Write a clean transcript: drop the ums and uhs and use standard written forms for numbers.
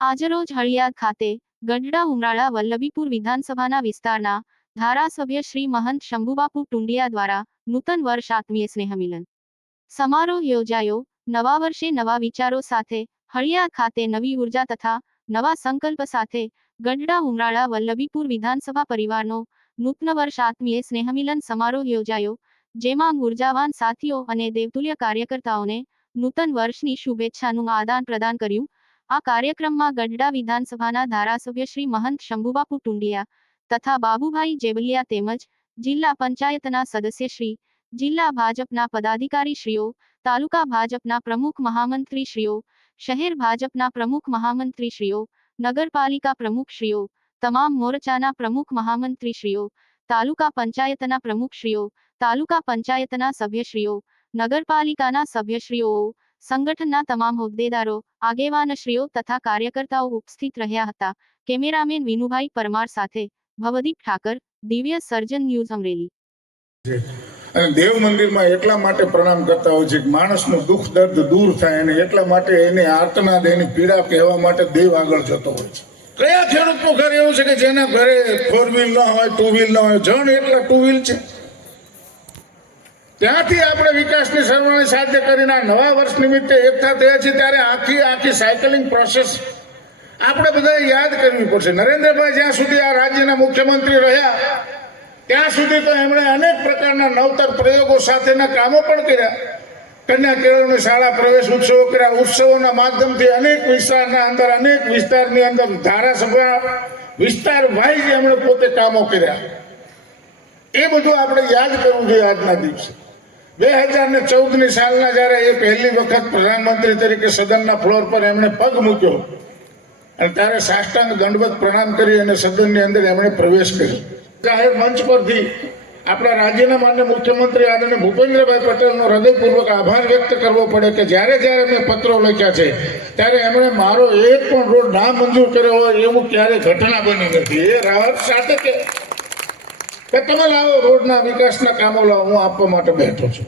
આજરોજ હળિયાદ ખાતે ગઢડા ઉમરાળા વલ્લભીપુર વિધાનસભાના વિસ્તારના ધારાસભ્ય શ્રી મહંત શંભુબાપુ ટુંડિયા દ્વારા નૂતન વર્ષ આત્મીય સ્નેહમિલન સમારોહ યોજાયો। નવા વર્ષે નવા વિચારો સાથે હળિયાદ ખાતે નવી ઉર્જા તથા નવા સંકલ્પ સાથે ગઢડા ઉમરાળા વલ્લભીપુર વિધાનસભા પરિવારનો નૂતન વર્ષ આત્મીય સ્નેહમિલન સમારોહ યોજાયો, જેમાં ઉર્જાવાન સાથીઓ અને દેવતુલ્ય કાર્યકર્તાઓને નૂતન વર્ષની શુભેચ્છાનું આદાન પ્રદાન કર્યું। આ કાર્યક્રમમાં ગઢડા વિધાનસભાના ધારાસભ્ય શ્રી મહંત શંભુબાપુ ટુંડિયા તથા બાબુભાઈ જેબલિયા તેમજ જિલ્લા પંચાયતના સદસ્યશ્રી, જિલ્લા ભાજપના પદાધિકારીશ્રીઓ, તાલુકા ભાજપના પ્રમુખ મહામંત્રીશ્રીઓ, શહેર ભાજપના પ્રમુખ મહામંત્રીશ્રીઓ, નગરપાલિકા પ્રમુખશ્રીઓ, તમામ મોરચાના પ્રમુખ મહામંત્રીશ્રીઓ, તાલુકા પંચાયતના પ્રમુખશ્રીઓ, તાલુકા પંચાયતના સભ્યશ્રીઓ, નગરપાલિકાના સભ્યશ્રીઓ, સંગઠનના તમામ હોદ્દેદારો, આગેવાનશ્રીઓ તથા કાર્યકર્તાઓ ઉપસ્થિત રહ્યા હતા। કેમેરામેન વિનુભાઈ પરમાર સાથે ભવદીપ ઠાકર, દિવ્ય સર્જન ન્યૂઝ અમરેલી। અને દેવ મંદિરમાં એટલા માટે પ્રણામ કરતા હોય છે કે માણસનું દુઃખ દર્દ દૂર થાય, અને એટલા માટે એની આર્તનાદ, એની પીડા કહેવા માટે દેવ આગળ જતો હોય છે। કયા ખેડૂતનું ઘર એવું છે કે જેના ઘરે 4 વ્હીલ ન હોય, 2 વ્હીલ ન હોય? જણ એટલા 2 વ્હીલ છે। ત્યાંથી આપણે વિકાસની સરવાણી સાથે કરીને નવા વર્ષ નિમિત્તે એકઠા થયા છીએ, ત્યારે આખી સાયકલિંગ પ્રોસેસ આપણે બધાએ યાદ કરવી પડશે। નરેન્દ્રભાઈ જ્યાં સુધી આ રાજ્યના મુખ્યમંત્રી રહ્યા ત્યાં સુધી તો એમણે અનેક પ્રકારના નવતર પ્રયોગો સાથેના કામો પણ કર્યા। કન્યા કેળવણી શાળા પ્રવેશ ઉત્સવો કર્યા, ઉત્સવોના માધ્યમથી અનેક વિસ્તારની અંદર ધારાસભા વિસ્તાર વાઇઝ એમણે પોતે કામો કર્યા। એ બધું આપણે યાદ કરવું જોઈએ આજના દિવસે। 2014ની સાલના જ્યારે એ પહેલી વખત પ્રધાનમંત્રી તરીકે સદનના ફ્લોર પર એમણે પગ મૂક્યો અને ત્યારે સાષ્ટાંગ દંડવત પ્રણામ કરી અને સદનની અંદર એમણે પ્રવેશ કર્યો। જાહેર મંચ પરથી આપણા રાજ્યના માન્ય મુખ્યમંત્રી આદરણીય ભૂપેન્દ્રભાઈ પટેલનો હૃદયપૂર્વક આભાર વ્યક્ત કરવો પડે કે જ્યારે મેં પત્રો લખ્યા છે ત્યારે એમણે મારો એક પણ રોડ ના મંજૂર કર્યો હોય એવું ક્યારેય ઘટના બની નથી। એ રાહત સાથે કે તમે લાવો રોડના વિકાસના કામો લાવો, હું આપવા માટે બેઠો છું।